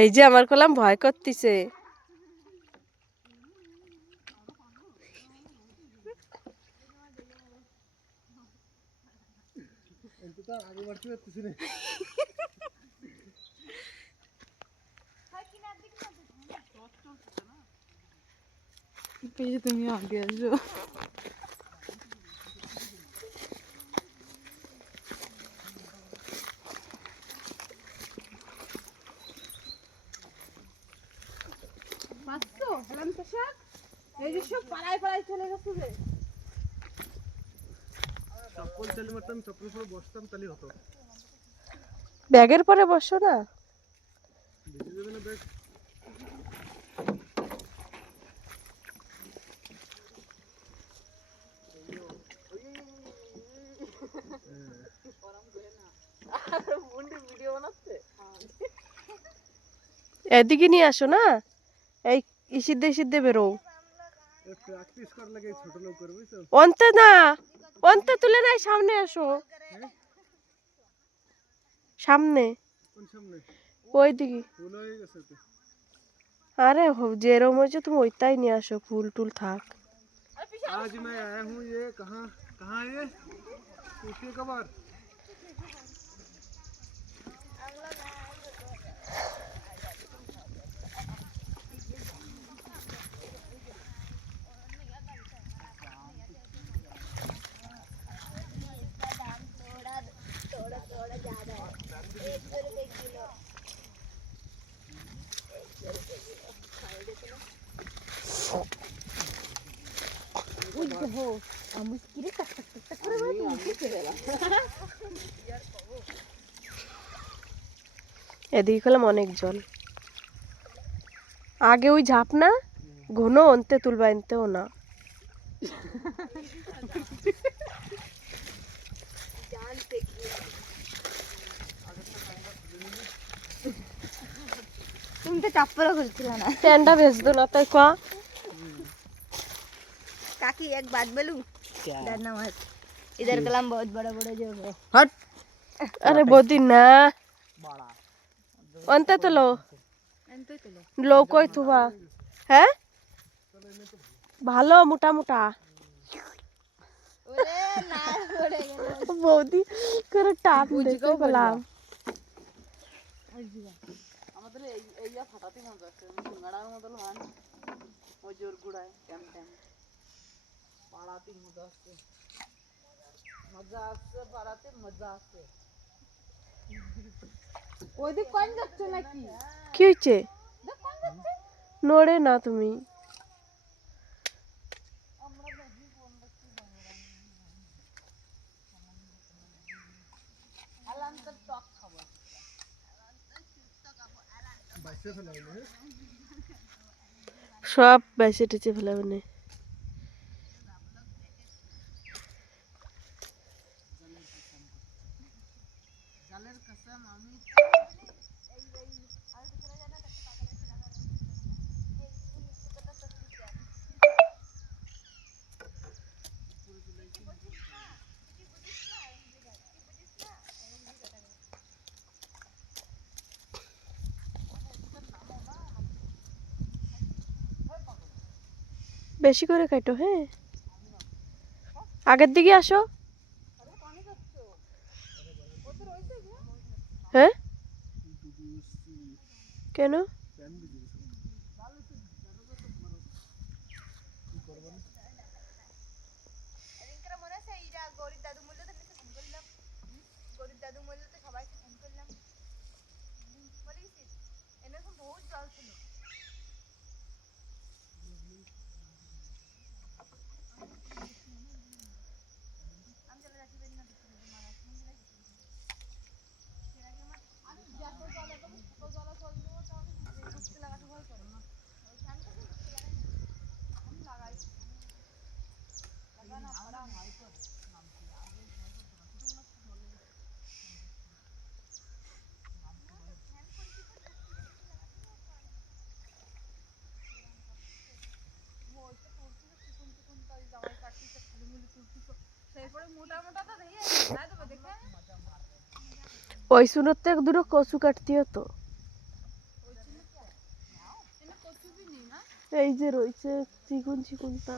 এই যে আমার কলাম ভয় করতেছে। তুমি আগে আসো। এই যে সব পাড়ায় পাড়ায় চলে গেছে যে চপ্পল চালু মারতাম, চপ্পল পরে বসতাম, তাহলে হতো। ব্যাগের পরে বসো না। বেশি যাবে না ব্যাগ। এদিকে নিয়ে আসো না, এই সিদ্ধে বেরো। প্র্যাকটিস করার লাগে ছোট লোক করে, বুঝছো? অন্তে না, অন্তে তুলে নাই, সামনে আসো। সামনে, কোন সামনে? ওই দিকে। ফুল হয়ে গেছে তো। আরে যেরম হয়েছে তুমি ওইটাই নিয়ে আসো, ফুল টুল থাক। आज मैं आया हूँ, ये कहाँ कहाँ है ये? पूछिए कबार। এদিকে খেলাম অনেক জল। আগে ওই ঝাপ না ঘন অন্তে তুলবা, এনতেও না। তুমি তো চপ্পলও খুলছিল না। প্যান্ডা ভেজ দো না তাই কোয়া। काकी एक बात बोलूं? डरना मत, इधर कलम बहुत बड़ा बड़ा जो है। हट। আরে বদি না, অন্তে তুলো। লো কই থুবা? হ্যাঁ ভালো মোটা মোটা। ওরে না পড়ে গেল। বৌদি করে টাপ দিতে গেলাম। আমাদের এই ফাটাতে মজা আছে, সিঙ্গাড়ার মতো হয় না, ওই জোর গুড়ায় ট্যাম ট্যাম পাড়াতে মজা আছে, পাড়াতে মজা আছে। ওই দিক কোন যাচ্ছে নাকি? কি হয়েছে? নড়ে না তুমি। সব বেঁচে টেচে ফেলাবে না। বেশি করে কাটো, হ্যাঁ আগের দিকে আসো। হ্যাঁ কেন? ওই শুনোতে এক দুটো কচু কাটতিও তো। এই যে রয়েছে চিকুন চিকুনটা